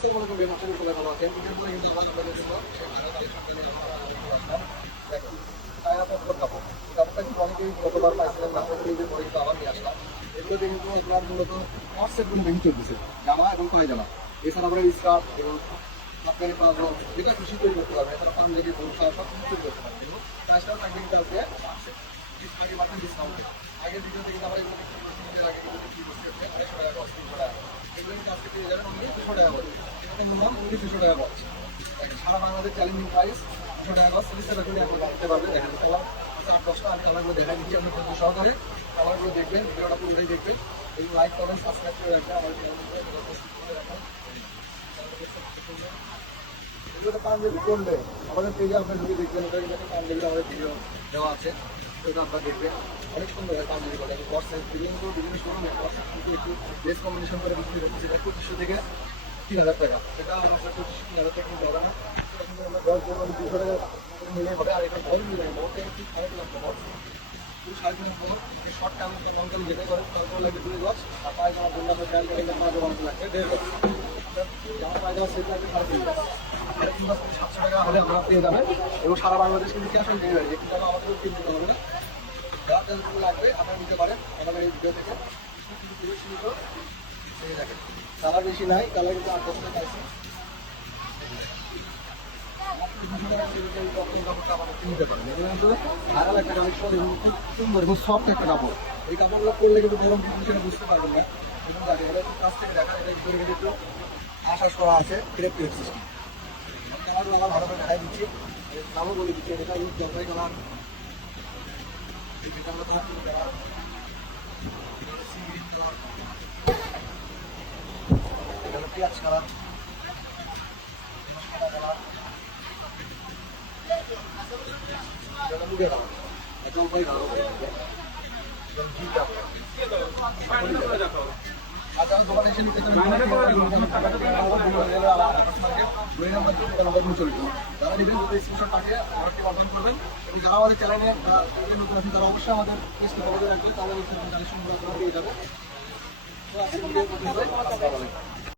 আছে মনে করেন মাছের উপরে ভালো আছে এরপরে কিন্তু আবার আপনাদের জন্য দেখেন কাপড়টা কিন্তু অনেকেই গতবার পাইছিলেন না কিন্তু আবার নিয়ে আসলাম এগুলোতে কিন্তু আপনার মূলত কটসেট গুলো বেশি চলতেছে জামা এবং পায়জামা এছাড়া আমরা স্কার্ট এবং আপনার প্লাজো যেটা খুশি তৈরি করতে পারবেন এছাড়া পাঞ্জাবি বোরখা সব কিছু তৈরি করতে পারবেন এবং প্রাইসটাও থাকবে কিন্তু আজকে ডিসকাউন্টে আগের ভিডিওতে কিন্তু আমরা এগুলো আগে কিন্তু কি করছি 250 টাকা 300 টাকা এগুলো কিন্তু আজকে পেয়ে যাবেন অনলি 200 টাকা করে এটা মিনিমাম 200 টাকা পাচ্ছে সারা বাংলাদেশ চ্যালেঞ্জিং প্রাইস 200 টাকা করে সিরিজ সেটা করে আপনি রাখতে পারবেন দেখেন কালার 8-10টা আমি কালারগুলো দেখাই দিচ্ছি আপনার প্রতি সহকারে কালারগুলো দেখবেন ভিডিওটা পুরোটাই দেখবেন এই লাইক করেন সাবস্ক্রাইব করে রাখবেন আমার এগুলোতে পাঞ্জাবি করলে আমাদের পেজে আপনার ঢুকে দেখবেন ওটা কিন্তু পাঞ্জাবির আমাদের ভিডিও দেওয়া আছে ওটা আপনারা দেখবেন অনেক সুন্দর হয় পাঞ্জাবি করে কটসেট বিভিন্ন শোরুমে কিন্তু একটু বেস কম্বিনেশন করে বিক্রি করতেছে এটা 2500 থেকে 3000 টাকা সেটা আমরা 2500-3000 টাকা কিন্তু হবে না সেটা কিন্তু আমরা 10 জন্য 200 টাকা মিলে হবে আর এটা বল মিলে বলতে একটু খারাপ লাগবে বল পুরো 3.5 পর এই শর্ট টাইম লং টাইম যেতে করে তারপর লাগবে 2 গজ আর পায়জামা বললাম ট্রায়াল করে 5 গজ লাগবে 1.5 গজ জামা পায়জামা সেট লাগবে 3.5 গজ 700 টাকা হলে আপনারা পেয়ে যাবেন এবং সারা বাংলাদেশ কিন্তু ক্যাশ অন ডেলিভারি একটু টাকা আমাদের কিনতে হবে না যার যেরকম লাগবে আপনারা নিতে পারেন আমাদের এই ভিডিও থেকে দেখেন কালার বেশি নাই কালার কিন্তু 8-10 টাকা আছে কিনতে পারেন এগুলো কিন্তু ভালো একটা কালেকশন এবং খুব সুন্দর এবং সফট একটা কাপড় এই কাপড়গুলো পরলে কিন্তু গরম কিন্তু সেটা বুঝতে পারবেন না এবং দেখেন এটা একটু কাছ থেকে দেখা এটা ভিতরে কিন্তু একটু আশাস করা আছে ক্রেপ সিস্টেম কালারগুলো আমরা ভালো করে দেখাই দিচ্ছি নামও বলে দিচ্ছি এটা ইউজ জলপাই কালার এটা আমরা কালার সি গ্রিন কালার এটা হলো পেঁয়াজ কালার কালার এটা মুগে কালার জলপাই কালার আচ্ছা দোকানে এসে নিতে চান যারা নেবেন স্ক্রিনশট পাঠিয়ে আমাকে অর্ডার করবেন এবং যারা আমাদের চ্যানেলে নতুন আছেন তারা অবশ্যই আমাদের পেজটি ফলো করে রাখবেন তাহলে কালেকশনগুলো আপনারা পেয়ে যাবেন তো আজকে ভিডিও